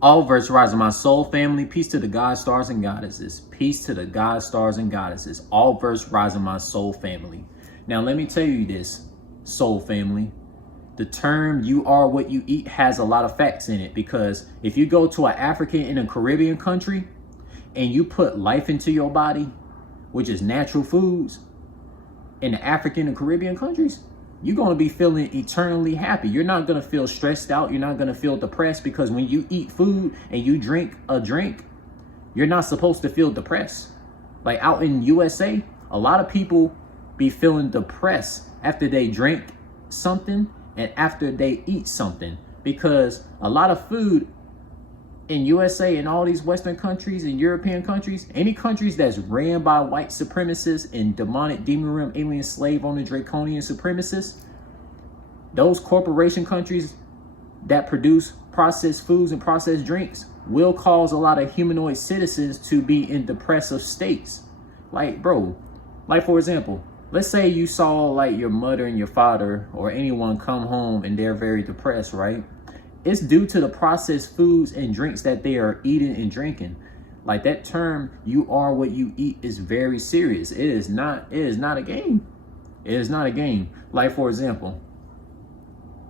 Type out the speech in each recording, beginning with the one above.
All verse rising, my soul family. Peace to the gods, stars, and goddesses. Peace to the gods, stars, and goddesses. All verse rising, my soul family. Now, let me tell you this, soul family. The term "you are what you eat" has a lot of facts in it, because if you go to an African and a Caribbean country and you put life into your body, which is natural foods, in the African and Caribbean countries, you're going to be feeling eternally happy. You're not going to feel stressed out. You're not going to feel depressed, because when you eat food and you drink a drink, you're not supposed to feel depressed. Like out in USA, a lot of people be feeling depressed after they drink something and after they eat something, because a lot of food in USA and all these Western countries and European countries, any countries that's ran by white supremacists and demonic demon realm alien slave owner draconian supremacists, those corporation countries that produce processed foods and processed drinks will cause a lot of humanoid citizens to be in depressive states. Like, bro, like for example, let's say you saw like your mother and your father or anyone come home and they're very depressed, right? It's due to the processed foods and drinks that they are eating and drinking. Like that term, "you are what you eat," is very serious. It is not a game. It is not a game. Like for example,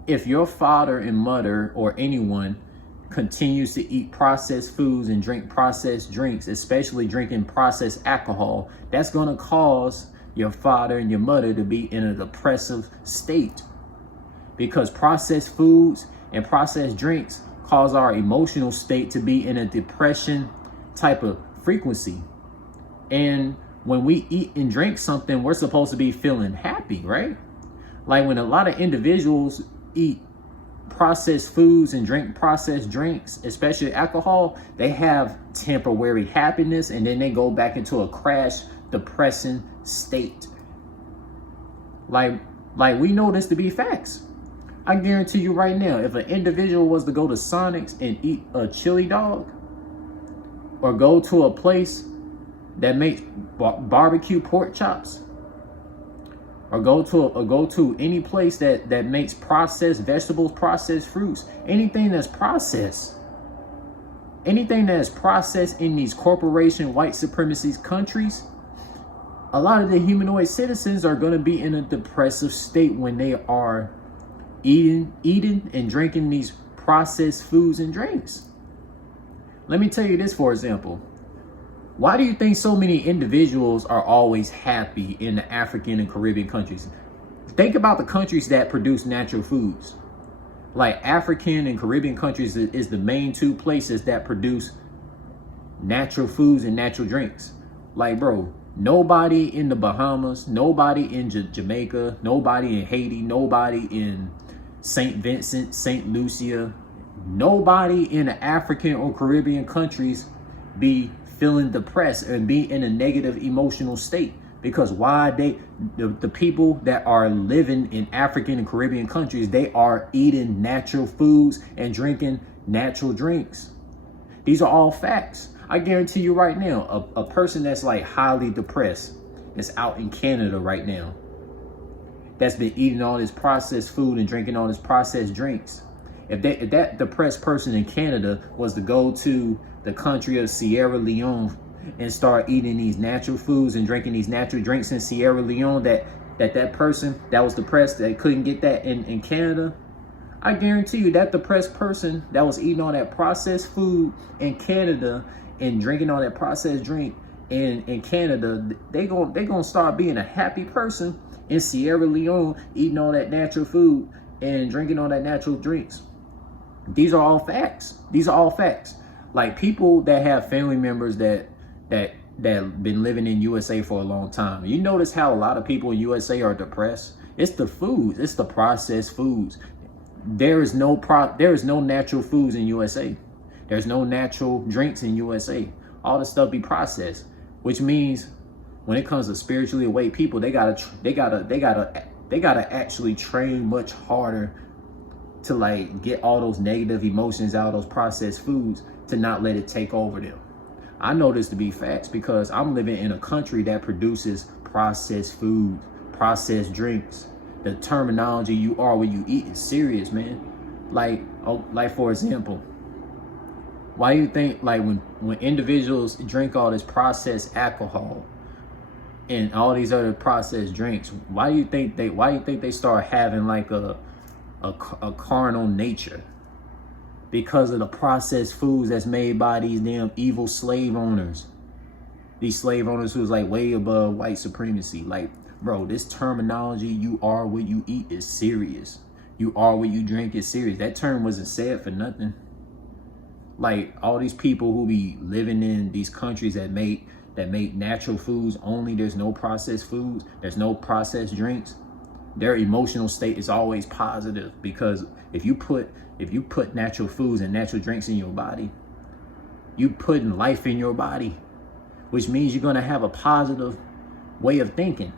if your father and mother or anyone continues to eat processed foods and drink processed drinks, especially drinking processed alcohol, that's going to cause your father and your mother to be in a depressive state, because processed foods and processed drinks cause our emotional state to be in a depression type of frequency. And when we eat and drink something, we're supposed to be feeling happy, right? Like when a lot of individuals eat processed foods and drink processed drinks, especially alcohol, they have temporary happiness and then they go back into a crash depressing state. Like we know this to be facts. I guarantee you right now, if an individual was to go to Sonic's and eat a chili dog, or go to a place that makes barbecue pork chops, or go to any place that makes processed vegetables, processed fruits, anything that's processed in these corporation white supremacy countries, a lot of the humanoid citizens are going to be in a depressive state when they are eating and drinking these processed foods and drinks. Let me tell you this, for example. Why do you think so many individuals are always happy in the African and Caribbean countries? Think about the countries that produce natural foods. Like African and Caribbean countries is the main two places that produce natural foods and natural drinks. Like, bro, nobody in the Bahamas, nobody in Jamaica, nobody in Haiti, nobody in St. Vincent, St. Lucia, nobody in the African or Caribbean countries be feeling depressed and be in a negative emotional state. Because why? The people that are living in African and Caribbean countries, they are eating natural foods and drinking natural drinks. These are all facts. I guarantee you right now, a person that's like highly depressed, that's out in Canada right now, that's been eating all this processed food and drinking all this processed drinks. If that depressed person in Canada was to go to the country of Sierra Leone and start eating these natural foods and drinking these natural drinks in Sierra Leone, that person that was depressed, that couldn't get that in Canada, I guarantee you that depressed person that was eating all that processed food in Canada and drinking all that processed drink in Canada, they gonna start being a happy person in Sierra Leone, eating all that natural food and drinking all that natural drinks. These are all facts. These are all facts. Like people that have family members that been living in USA for a long time. You notice how a lot of people in USA are depressed? It's the foods. It's the processed foods. There is no natural foods in USA. There's no natural drinks in USA. All the stuff be processed, which means when it comes to spiritually awake people, they gotta actually train much harder to like get all those negative emotions out of those processed foods, to not let it take over them. I know this to be facts because I'm living in a country that produces processed food, processed drinks. The terminology "you are what you eat" is serious, man. Like for example, Why do you think, like, when individuals drink all this processed alcohol and all these other processed drinks, why do you think they start having like a carnal nature? Because of the processed foods that's made by these damn evil slave owners. These slave owners who's like way above white supremacy. Like, bro, this terminology, you are what you eat, is serious. You are what you drink is serious. That term wasn't said for nothing. Like, all these people who be living in these countries that make natural foods only, there's no processed foods, there's no processed drinks, their emotional state is always positive. Because if you put natural foods and natural drinks in your body, you putting life in your body, which means you're gonna have a positive way of thinking.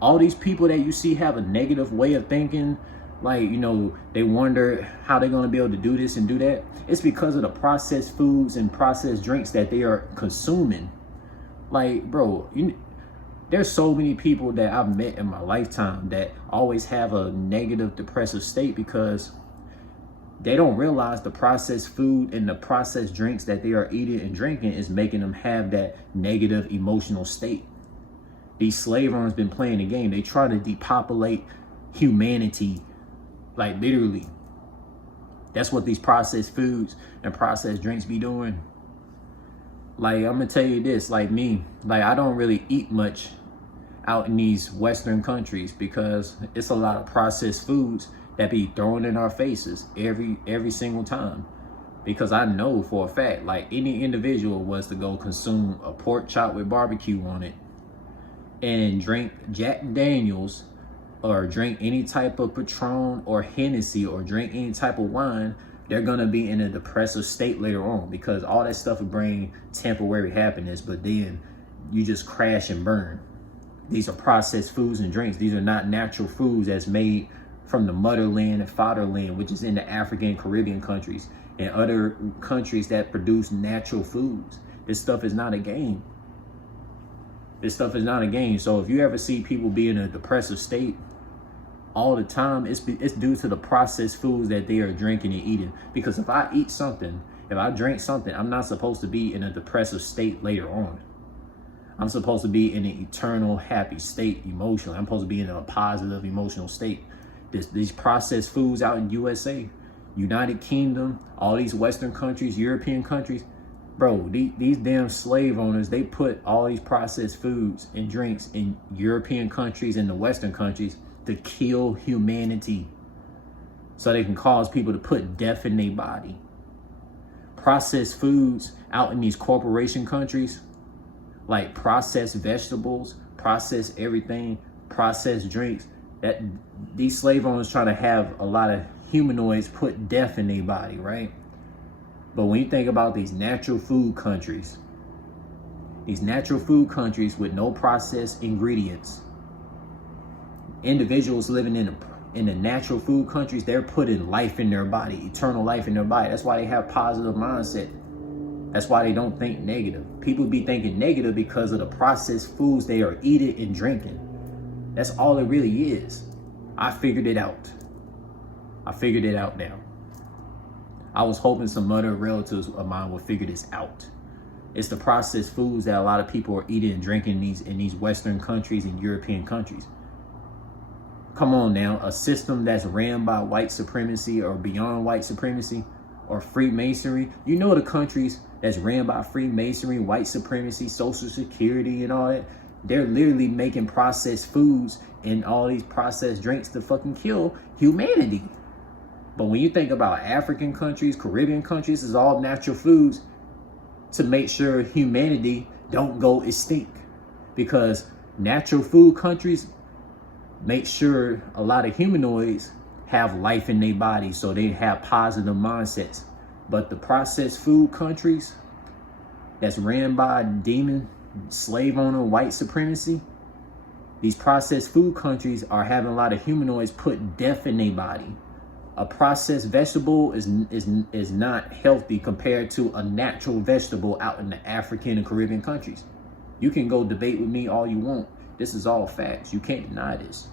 All these people that you see have a negative way of thinking, like, you know, they wonder how they're gonna be able to do this and do that. It's because of the processed foods and processed drinks that they are consuming. Like, bro, there's so many people that I've met in my lifetime that always have a negative depressive state because they don't realize the processed food and the processed drinks that they are eating and drinking is making them have that negative emotional state. These slave owners been playing the game. They try to depopulate humanity, like literally. That's what these processed foods and processed drinks be doing. Like, I'm gonna tell you this, like me, like I don't really eat much out in these Western countries because it's a lot of processed foods that be thrown in our faces every single time. Because I know for a fact, like, any individual was to go consume a pork chop with barbecue on it and drink Jack Daniels or drink any type of Patron or Hennessy or drink any type of wine, they're gonna be in a depressive state later on, because all that stuff will bring temporary happiness, but then you just crash and burn. These are processed foods and drinks. These are not natural foods that's made from the motherland and fatherland, which is in the African and Caribbean countries and other countries that produce natural foods. This stuff is not a game. This stuff is not a game. So if you ever see people be in a depressive state all the time, it's due to the processed foods that they are drinking and eating. Because if I eat something, if I drink something, I'm not supposed to be in a depressive state later on. I'm supposed to be in an eternal happy state emotionally. I'm supposed to be in a positive emotional state. These processed foods out in USA, United Kingdom, all these Western countries, European countries, bro, these damn slave owners, they put all these processed foods and drinks in European countries and the Western countries to kill humanity, so they can cause people to put death in their body. Processed foods out in these corporation countries, like processed vegetables, processed everything, processed drinks, that these slave owners trying to have a lot of humanoids put death in their body, right? But when you think about these natural food countries with no processed ingredients, individuals living in the natural food countries, they're putting life in their body, eternal life in their body. That's why they have positive mindset. That's why they don't think negative. People be thinking negative because of the processed foods they are eating and drinking. That's all it really is. I figured it out. I figured it out now. I was hoping some other relatives of mine would figure this out. It's the processed foods that a lot of people are eating and drinking in these Western countries and European countries. Come on now, a system that's ran by white supremacy or beyond white supremacy or Freemasonry. You know, the countries that's ran by Freemasonry, white supremacy, Social Security and all that, they're literally making processed foods and all these processed drinks to fucking kill humanity. But when you think about African countries, Caribbean countries, it's all natural foods to make sure humanity don't go extinct. Because natural food countries make sure a lot of humanoids have life in their body, so they have positive mindsets. But the processed food countries that's ran by demon, slave owner, white supremacy, these processed food countries are having a lot of humanoids put death in their body. A processed vegetable is not healthy compared to a natural vegetable out in the African and Caribbean countries. You can go debate with me all you want. This is all facts. You can't deny this.